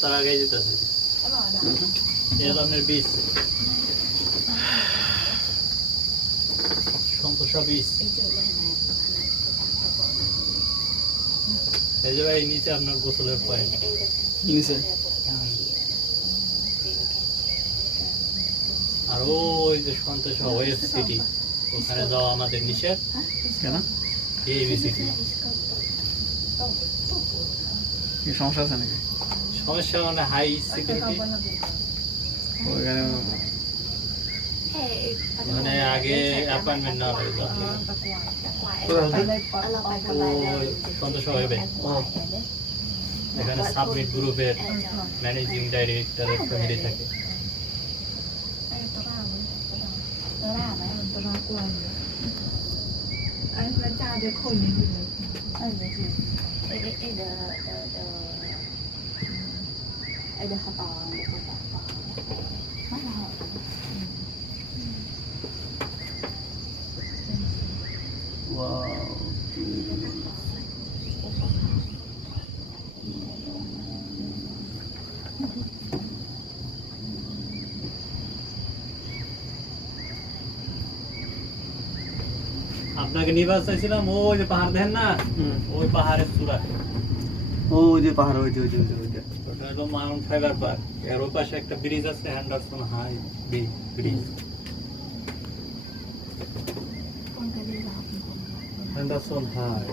তার আগে যেতেছে এই ধরনের বীজ সন্তোষা বীজ এই যে ভাই নিচে আপনার গোসলের পয়েন্ট নিচে আর ওই যে সন্তোষা ওয়েব সিটি ওখানে যাওয়া আমাদের নিষেধ কেন এবিসিটি কি সমস্যা আছে নাকি সমস্যা মানে হাই সিকিউরিটি ওইখানে মানে আগে অ্যাপয়েন্টমেন্ট না হয়ে যাবে সন্তোষা ওয়েবে এখানে সাবমিট গ্রুপের ম্যানেজিং ডাইরেক্টরের ফ্যামিলি থাকে আপনাকে নিবাস চাইছিলাম ওই যে পাহাড় দেখেন না ওই পাহাড়ের চূড়া ওই যে পাহাড় ওই যে ওই যে ওই যে ওটা হলো মাউন্ট ফাইবার পার্ক এর ওই পাশে একটা ব্রিজ আছে Henderson high bridge Henderson high